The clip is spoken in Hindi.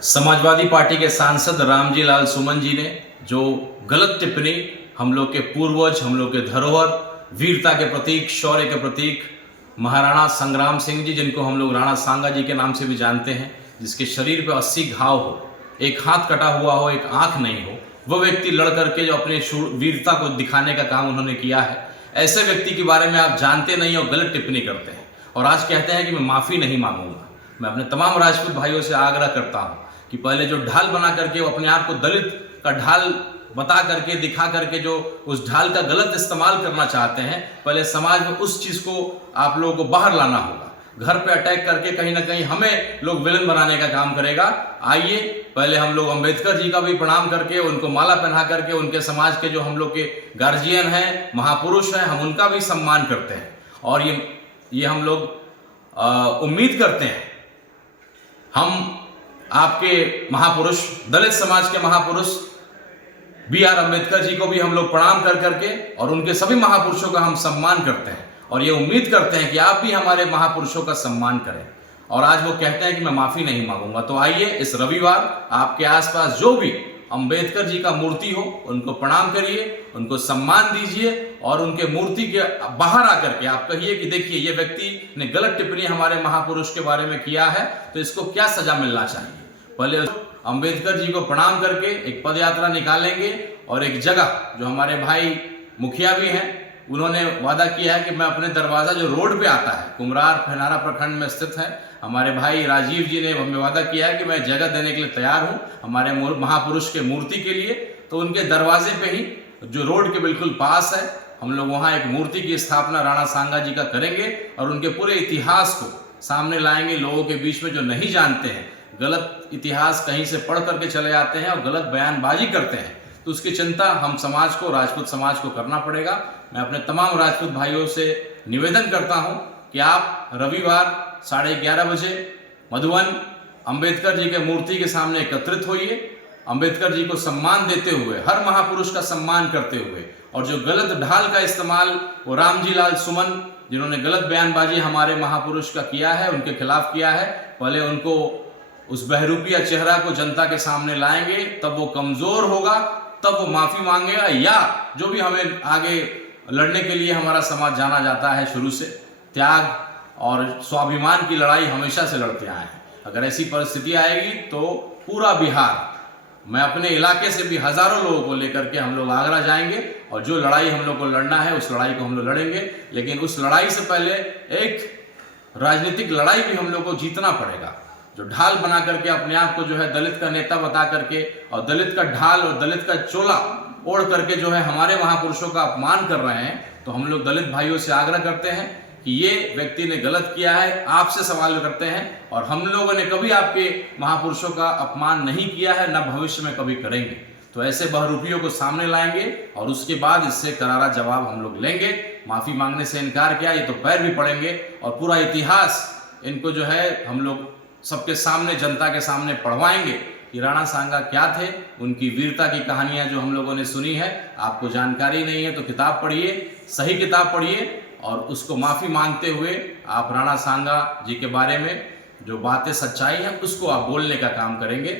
समाजवादी पार्टी के सांसद रामजी लाल सुमन जी ने जो गलत टिप्पणी हम लोग के पूर्वज, हम लोग के धरोहर, वीरता के प्रतीक, शौर्य के प्रतीक महाराणा संग्राम सिंह जी, जिनको हम लोग राणा सांगा जी के नाम से भी जानते हैं, जिसके शरीर पे 80 घाव हो, एक हाथ कटा हुआ हो, एक आंख नहीं हो, वो व्यक्ति लड़ करके जो अपने वीरता को दिखाने का काम उन्होंने किया है, ऐसे व्यक्ति के बारे में आप जानते नहीं और गलत टिप्पणी करते हैं और आज कहते हैं कि मैं माफ़ी नहीं मांगूंगा। मैं अपने तमाम राजपूत भाइयों से आग्रह करता हूं कि पहले जो ढाल बना करके वो अपने आप को दलित का ढाल बता करके, दिखा करके जो उस ढाल का गलत इस्तेमाल करना चाहते हैं, पहले समाज में उस चीज़ को आप लोगों को बाहर लाना होगा। घर पे अटैक करके कहीं ना कहीं हमें लोग विलन बनाने का काम करेगा। आइए पहले हम लोग अंबेडकर जी का भी प्रणाम करके, उनको माला पहना करके, उनके समाज के जो हम लोग के गार्जियन हैं, महापुरुष हैं, हम उनका भी सम्मान करते हैं और ये हम लोग उम्मीद करते हैं हम आपके महापुरुष, दलित समाज के महापुरुष B.R. अम्बेडकर जी को भी हम लोग प्रणाम कर करके और उनके सभी महापुरुषों का हम सम्मान करते हैं और ये उम्मीद करते हैं कि आप भी हमारे महापुरुषों का सम्मान करें। और आज वो कहते हैं कि मैं माफ़ी नहीं मांगूंगा, तो आइए इस रविवार आपके आसपास जो भी अम्बेडकर जी का मूर्ति हो उनको प्रणाम करिए, उनको सम्मान दीजिए और उनके मूर्ति के बाहर आकर के आप कहिए कि देखिए ये व्यक्ति ने गलत टिप्पणी हमारे महापुरुष के बारे में किया है, तो इसको क्या सजा मिलना चाहिए। पहले अम्बेडकर जी को प्रणाम करके एक पद यात्रा निकालेंगे और एक जगह, जो हमारे भाई मुखिया भी हैं, उन्होंने वादा किया है कि मैं अपने दरवाज़ा जो रोड पे आता है, कुमरार फेनारा प्रखंड में स्थित है, हमारे भाई राजीव जी ने हमें वादा किया है कि मैं जगह देने के लिए तैयार हूँ हमारे महापुरुष के मूर्ति के लिए। तो उनके दरवाजे पे ही, जो रोड के बिल्कुल पास है, हम लोग वहाँ एक मूर्ति की स्थापना राणा सांगा जी का करेंगे और उनके पूरे इतिहास को सामने लाएंगे। लोगों के बीच में जो नहीं जानते हैं, गलत इतिहास कहीं से पढ़ करके चले आते हैं और गलत बयानबाजी करते हैं, तो उसकी चिंता हम समाज को, राजपूत समाज को करना पड़ेगा। मैं अपने तमाम राजपूत भाइयों से निवेदन करता हूं कि आप रविवार 11:30 बजे मधुबन अम्बेडकर जी के मूर्ति के सामने एकत्रित होइए, अम्बेडकर जी को सम्मान देते हुए, हर महापुरुष का सम्मान करते हुए, और जो गलत ढाल का इस्तेमाल वो रामजी लाल सुमन, जिन्होंने गलत बयानबाजी हमारे महापुरुष का किया है, उनके खिलाफ किया है, पहले उनको उस बहरूपिया चेहरा को जनता के सामने लाएंगे, तब वो कमजोर होगा, तब वो माफी मांगेगा। या जो भी हमें आगे लड़ने के लिए हमारा समाज जाना जाता है, शुरू से त्याग और स्वाभिमान की लड़ाई हमेशा से लड़ते आए हैं। अगर ऐसी परिस्थिति आएगी तो पूरा बिहार, मैं अपने इलाके से भी हजारों लोगों को लेकर के हम लोग आगरा जाएंगे और जो लड़ाई हम लोग को लड़ना है उस लड़ाई को हम लोग लड़ेंगे। लेकिन उस लड़ाई से पहले एक राजनीतिक लड़ाई भी हम लोग को जीतना पड़ेगा। जो ढाल बना करके अपने आप को जो है दलित का नेता बता करके और दलित का ढाल और दलित का चोला ओढ़ करके जो है हमारे महापुरुषों का अपमान कर रहे हैं, तो हम लोग दलित भाइयों से आग्रह करते हैं कि ये व्यक्ति ने गलत किया है, आपसे सवाल करते हैं और हम लोगों ने कभी आपके महापुरुषों का अपमान नहीं किया है, न भविष्य में कभी करेंगे। तो ऐसे बहरूपियों को सामने लाएंगे और उसके बाद इससे करारा जवाब हम लोग लेंगे। माफी मांगने से इनकार किया, ये तो पैर भी पड़ेंगे और पूरा इतिहास इनको जो है हम लोग सबके सामने, जनता के सामने पढ़वाएंगे कि राणा सांगा क्या थे। उनकी वीरता की कहानियां जो हम लोगों ने सुनी है, आपको जानकारी नहीं है तो किताब पढ़िए, सही किताब पढ़िए और उसको माफ़ी मांगते हुए आप राणा सांगा जी के बारे में जो बातें सच्चाई है उसको आप बोलने का काम करेंगे।